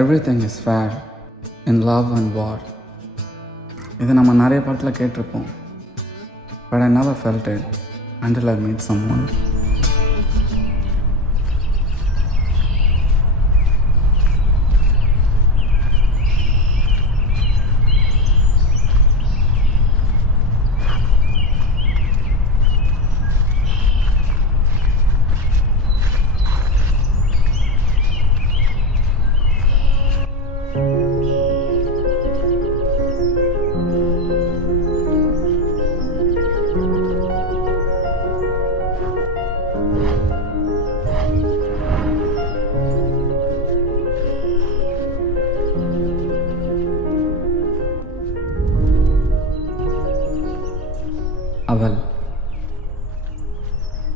Everything is fair in love and war. இதை நம்ம நிறைய பாட்டில் கேட்டிருப்போம். But I never felt it until I meet someone.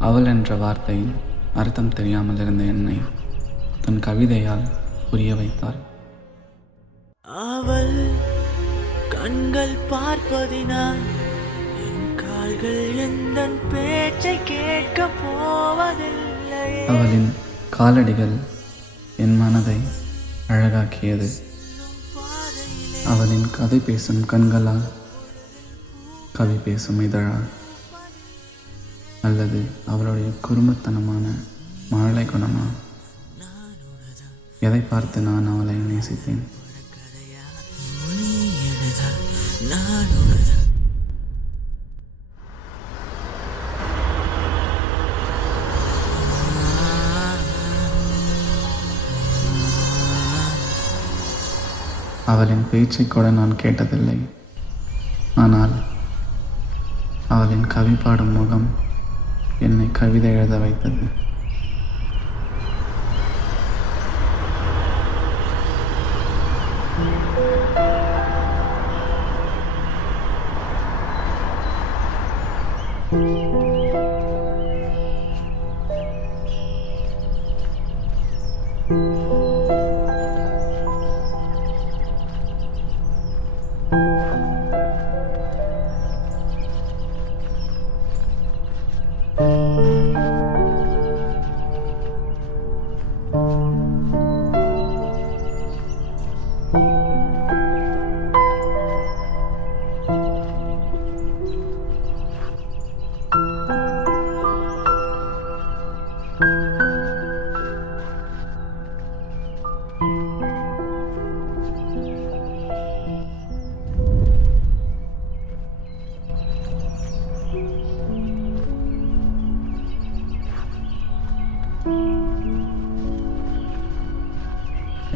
அவள் என்ற வார்த்தையின் அர்த்தம் தெரியாமல் இருந்த என்னை தன் கவிதையால் புரிய வைத்தாள். அவள் கண்கள் பார்ப்பதினால் என் கால்கள் எந்த பேச்சை கேட்க போவதில்லை. அவளின் காலடிகள் என் மனதை அழகாக்கியது. அவளின் கதை பேசும் கண்களால், கவி பேசும் இதழால், அல்லது அவளுடைய குறும்புத்தனமான மழலை குணமா, எதை பார்த்து நான் அவளை நேசித்தேன்? அவளின் பேச்சை கூட நான் கேட்டதில்லை. ஆனால் அவளின் கவி பாடும் முகம் என்னை கவிதை எழுத வைத்தது.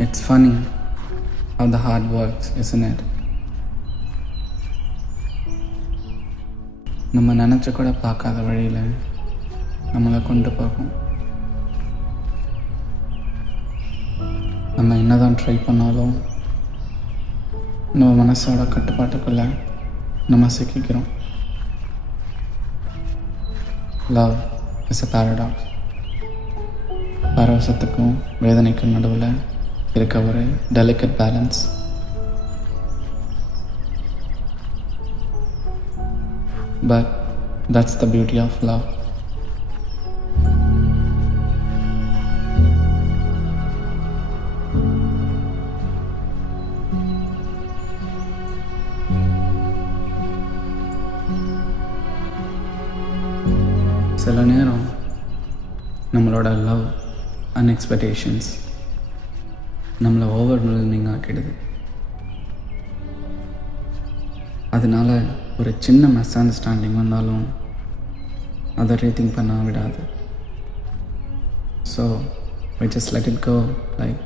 It's funny how the heart works, isn't it? நம்ம நினச்ச கூட பார்க்காத வழியில் நம்மளை கொண்டு போகும். நம்ம என்னதான் ட்ரை பண்ணாலும் நம்ம மனசோட கட்டுப்பாட்டுக்குள்ளே நம்ம சிக்கிக்கிறோம். Love is a paradox. பரவசத்துக்கும் வேதனைக்கும் நடுவில் இருக்க ஒரு delicate balance. But that's the beauty of love. சில நேரம் நம்மளோட லவ் அண்ட் எக்ஸ்பெக்டேஷன்ஸ் நம்மளை ஓவர்வெல்மிங் ஆக்கிடுது. அதனால ஒரு சின்ன மிஸ் அண்டர்ஸ்டாண்டிங் வந்தாலும் அதை ரீதிங்க் பண்ண விடாது. So we just let it go like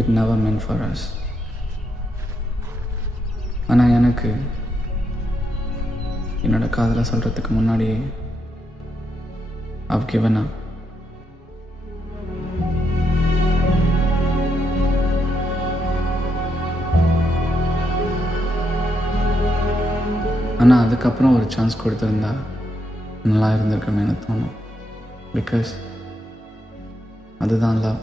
it never meant for us. ஆனால் எனக்கு என்னோட காதலை சொல்கிறதுக்கு முன்னாடியே I've given up. ஆனால் அதுக்கப்புறம் ஒரு சான்ஸ் கொடுத்துருந்தா நல்லா இருந்திருக்குன்னு எனக்கு தோணும். பிகாஸ் அதுதான் love.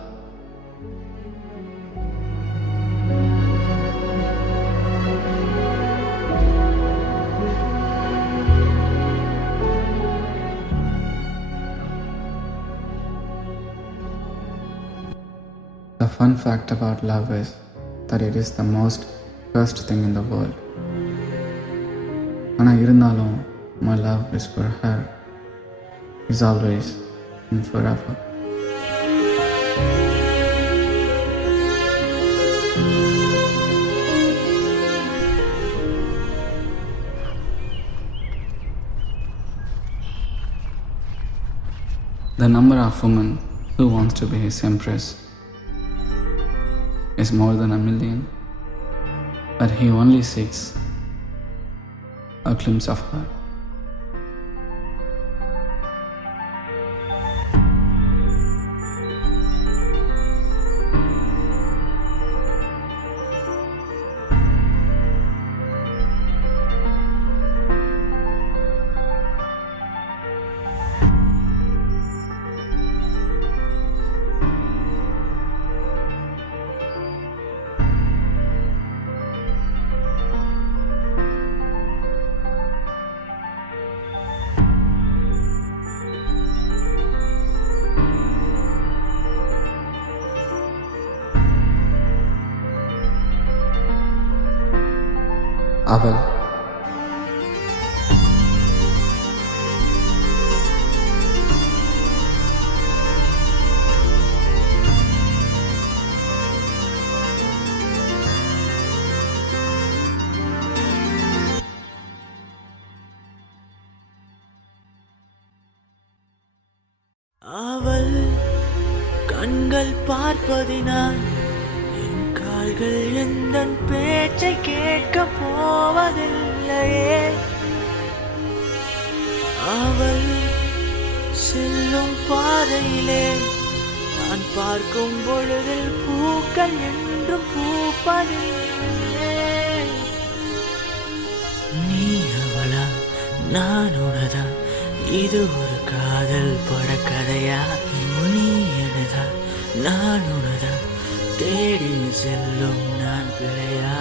The fun fact about love is that it is the most cursed thing in the world. ஆனால் இருந்தாலும் my love is for her, is always and forever. The number of women who wants to be his empress is more than 1,000,000, but he only seeks a glimpse of her. அவள் அவள் கண்கள் பார்ப்பதினால் என் கால்கள் எந்தன் பேச்சை கேட்க போவதில்லையே. அவள் செல்லும் பாதையிலே நான் பார்க்கும் பொழுதில் பூக்கள் என்றும் பூப்பதில்லையே. நீ அவளா நான் உனதா, இது ஒரு காதல் படக்கதையா? நீ எனதா நான் உனதா, தேடி செல்லும் நான் பிழையா?